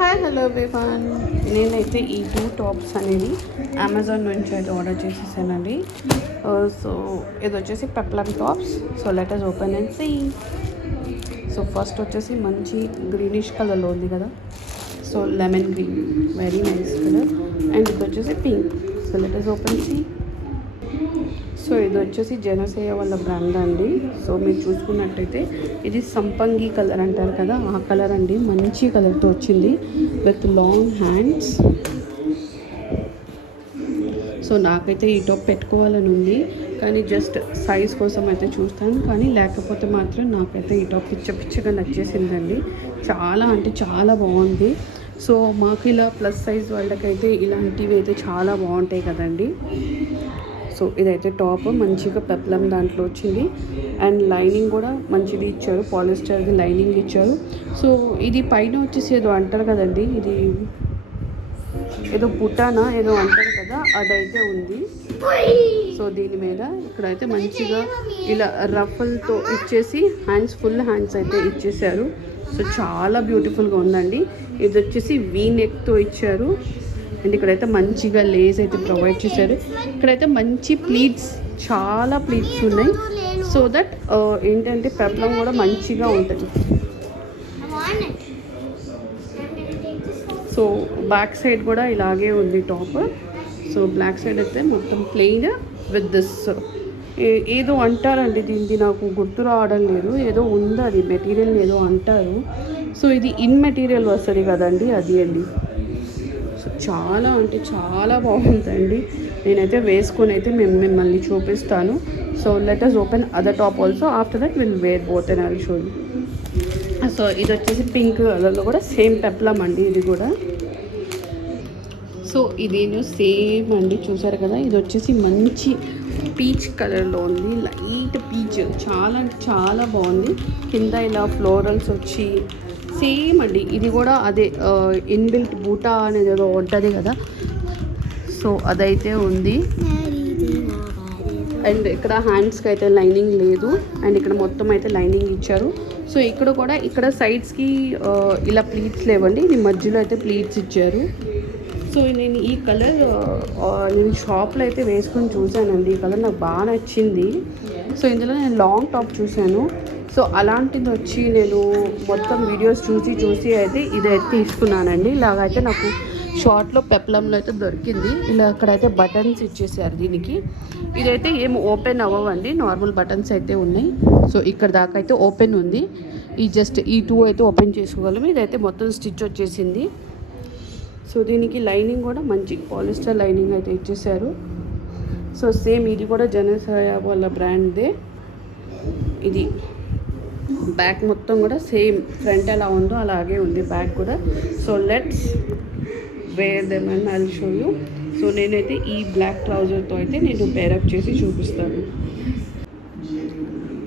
Hi hello everyone. నేనైతే ఈ 2 tops అనేది అమెజాన్ నుంచి అయితే ఆర్డర్ చేసేసానండి. సో ఇది వచ్చేసి peplum tops. So let us open and see. So first వచ్చేసి మంచి గ్రీనిష్ కలర్లో ఉంది కదా, so lemon green, very nice colour. And ఇది వచ్చేసి pink. So let us open see. So ఇది వచ్చేసి జనసేన వాళ్ళ బ్రాండ్ అండి. సో మీరు చూసుకున్నట్టయితే ఇది సంపంగి కలర్ అంటారు కదా, ఆ కలర్ అండి. మంచి కలర్తో వచ్చింది విత్ లాంగ్ హ్యాండ్స్. సో నాకైతే ఈ టాప్ పెట్టుకోవాలని ఉంది, కానీ జస్ట్ సైజ్ కోసం అయితే చూస్తాను. కానీ లేకపోతే మాత్రం నాకైతే ఈ టాప్ పిచ్చగా నచ్చేసిందండి. చాలా అంటే చాలా బాగుంది. సో మాకు ఇలా ప్లస్ సైజ్ వాళ్ళకైతే ఇలాంటివి అయితే చాలా బాగుంటాయి కదండి. సో ఇదైతే టాప్ మంచిగా పెప్లం దాంట్లో వచ్చింది. అండ్ లైనింగ్ కూడా మంచిది ఇచ్చారు, పాలిస్టర్ది లైనింగ్ ఇచ్చారు. సో ఇది పైన వచ్చేసి ఏదో అంటారు కదండి, ఇది ఏదో పుటానా ఏదో అంటారు కదా, అదైతే ఉంది. సో దీని మీద ఇక్కడైతే మంచిగా ఇలా రఫల్తో ఇచ్చేసి హ్యాండ్స్, ఫుల్ హ్యాండ్స్ అయితే ఇచ్చేసారు. సో చాలా బ్యూటిఫుల్గా ఉందండి. ఇది వచ్చేసి వీ నెక్తో ఇచ్చారు. అండ్ ఇక్కడైతే మంచిగా లేస్ అయితే ప్రొవైడ్ చేశారు. ఇక్కడైతే మంచి ప్లీట్స్, చాలా ప్లీట్స్ ఉన్నాయి. సో దట్ ఏంటంటే పెప్లం కూడా మంచిగా ఉంటుంది. సో బ్యాక్ సైడ్ కూడా ఇలాగే ఉంది టాప్. సో బ్లాక్ సైడ్ అయితే మొత్తం ప్లెయిన్ విత్ దిస్ ఏదో అంటారండి, దీనికి నాకు గుర్తు రావడం లేదు. ఏదో ఉంది, అది మెటీరియల్ ఏదో అంటారు. సో ఇది ఇన్ మెటీరియల్ వస్తుంది కదండి, అది అండి. సో చాలా అంటే చాలా బాగుందండి. నేనైతే వేసుకొని అయితే మిమ్మల్ని చూపిస్తాను. So let us open other top also. After that will where both and I'll show you. So ఇది వచ్చేసి పింక్ కలర్లో కూడా సేమ్ పెప్లం అండి ఇది కూడా. సో ఇదేనో సేమ్ అండి, చూసారు కదా. ఇది వచ్చేసి మంచి పీచ్ కలర్లో ఉంది, లైట్ పీచ్. చాలా అంటే చాలా బాగుంది. కింద ఇలా ఫ్లోరల్స్ వచ్చి సేమ్ అండి. ఇది కూడా అదే ఇన్బిల్ట్ బూటా అనేది ఏదో ఉంటుంది కదా, సో అదైతే ఉంది. అండ్ ఇక్కడ హ్యాండ్స్కి అయితే లైనింగ్ లేదు, అండ్ ఇక్కడ మొత్తం అయితే లైనింగ్ ఇచ్చారు. సో ఇక్కడ కూడా ఇక్కడ సైడ్స్కి ఇలా ప్లీట్స్ లేవండి, ఇది మధ్యలో అయితే ప్లీట్స్ ఇచ్చారు. సో నేను ఈ కలర్ నేను షాప్లో అయితే వేసుకొని చూశానండి. ఈ కలర్ నాకు బాగా నచ్చింది. సో ఇందులో నేను లాంగ్ టాప్ చూశాను. సో అలాంటిది వచ్చి నేను మొత్తం వీడియోస్ చూసి అయితే ఇదైతే తీసుకున్నానండి. ఇలాగైతే నాకు షార్ట్లో పెప్లంలో అయితే దొరికింది. ఇలా అక్కడైతే బటన్స్ ఇచ్చేసారు దీనికి. ఇదైతే ఏం ఓపెన్ అవ్వండి, నార్మల్ బటన్స్ అయితే ఉన్నాయి. సో ఇక్కడ దాకా అయితే ఓపెన్ ఉంది. ఈ జస్ట్ ఈ 2 అయితే ఓపెన్ చేసుకోగలము. ఇదైతే మొత్తం స్టిచ్ వచ్చేసింది. సో దీనికి లైనింగ్ కూడా మంచి పాలిస్టర్ లైనింగ్ అయితే ఇచ్చేసారు. సో సేమ్ ఇది కూడా జనసేన వాళ్ళ బ్రాండ్దే. ఇది బ్యాక్ మొత్తం కూడా సేమ్, ఫ్రంట్ ఎలా ఉందో అలాగే ఉంది బ్యాక్ కూడా. So let's wear them and I'll show you. So నేనైతే ఈ బ్లాక్ ట్రౌజర్తో అయితే నేను పేరప్ చేసి చూపిస్తాను.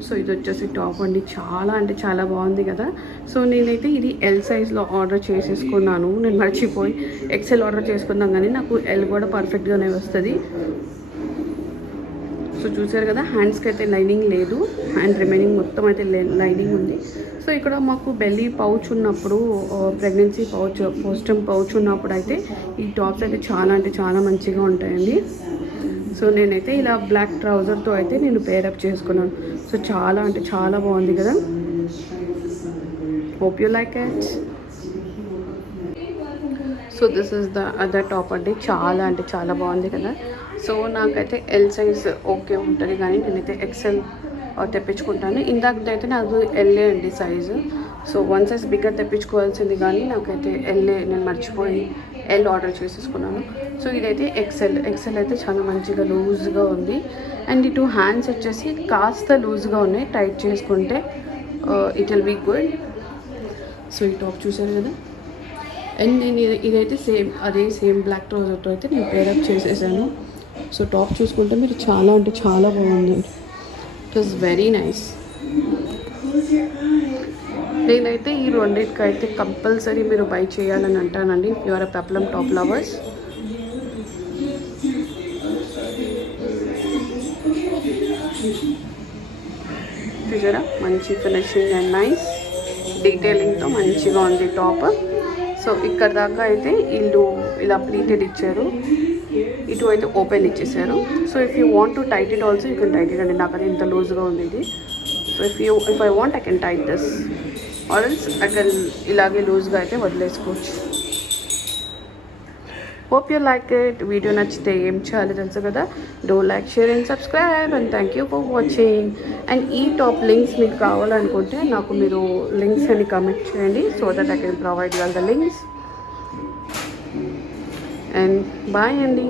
సో ఇది వచ్చేసి టాప్ అండి, చాలా అంటే చాలా బాగుంది కదా. సో నేనైతే ఇది ఎల్ సైజ్లో ఆర్డర్ చేసేసుకున్నాను. నేను మర్చిపోయి ఎక్సెల్ ఆర్డర్ చేసుకున్నాను, కానీ నాకు ఎల్ కూడా పర్ఫెక్ట్గానే వస్తుంది. సో చూసారు కదా, హ్యాండ్స్కి అయితే లైనింగ్ లేదు, హ్యాండ్ రిమైనింగ్ మొత్తం అయితే లైనింగ్ ఉంది. సో ఇక్కడ మాకు బెల్లీ పౌచ్ ఉన్నప్పుడు, ప్రెగ్నెన్సీ పౌచ్, పోస్టమ్ పౌచ్ ఉన్నప్పుడు అయితే ఈ టాప్స్ అయితే చాలా అంటే చాలా మంచిగా ఉంటాయండి. సో నేనైతే ఇలా బ్లాక్ ట్రౌజర్తో అయితే నేను పేరప్ చేసుకున్నాను. సో చాలా అంటే చాలా బాగుంది కదా. Hope you like it. So this is the other top అండి, చాలా అంటే చాలా బాగుంది కదా. సో నాకైతే ఎల్ సైజ్ ఓకే ఉంటుంది, కానీ నేనైతే ఎక్సెల్ తెప్పించుకుంటాను. ఇందాకైతే నాకు ఎల్ఏ అండి సైజు. సో 1 సైజ్ బిగ్గర్ తెప్పించుకోవాల్సింది, కానీ నాకైతే ఎల్ఏ, నేను మర్చిపోయి ఎల్ ఆర్డర్ చేసేసుకున్నాను. సో ఇదైతే ఎక్సెల్ అయితే చాలా మంచిగా లూజ్గా ఉంది. అండ్ ఇటు హ్యాండ్స్ వచ్చేసి కాస్త లూజ్గా ఉన్నాయి, టైట్ చేసుకుంటే it will be good. So ఈ టాప్ చూసారు కదా. అండ్ నేను ఇదైతే సేమ్ బ్లాక్ ట్రౌజర్తో అయితే నేను పేరప్ చేసేసాను. సో టాప్ చూసుకుంటే మీరు చాలా అంటే చాలా బాగుంది. It was very nice. నేనైతే ఈ రెండింటికి అయితే కంపల్సరీ మీరు బై చేయాలని అంటానండి, if you are a peplum top lovers. చూసారా, మంచి ఫినిషింగ్ అండ్ నైస్ డీటెయిలింగ్తో మంచిగా ఉంది టాప్. సో ఇక్కడ దాకా అయితే వీళ్ళు ఇలా ప్లీటెడ్ ఇచ్చారు, ఇటు అయితే ఓపెన్ ఇచ్చేసారు. So if you want to tight it also you can tight it అండి. నాకు అది ఇంత లూజ్గా ఉంది ఇది. So if I want I can tight this or else I can ఇలాగే లూజ్గా అయితే వదిలేసుకోవచ్చు. Hope you like it. Video నచ్చితే ఏం చేయాలి తెలుసు కదా, do like, share and subscribe and thank you for watching. And ఈ టాప్ లింక్స్ మీకు కావాలనుకుంటే నాకు మీరు లింక్స్ అని కమెంట్ చేయండి, so that I can provide you all the links. And bye అండి.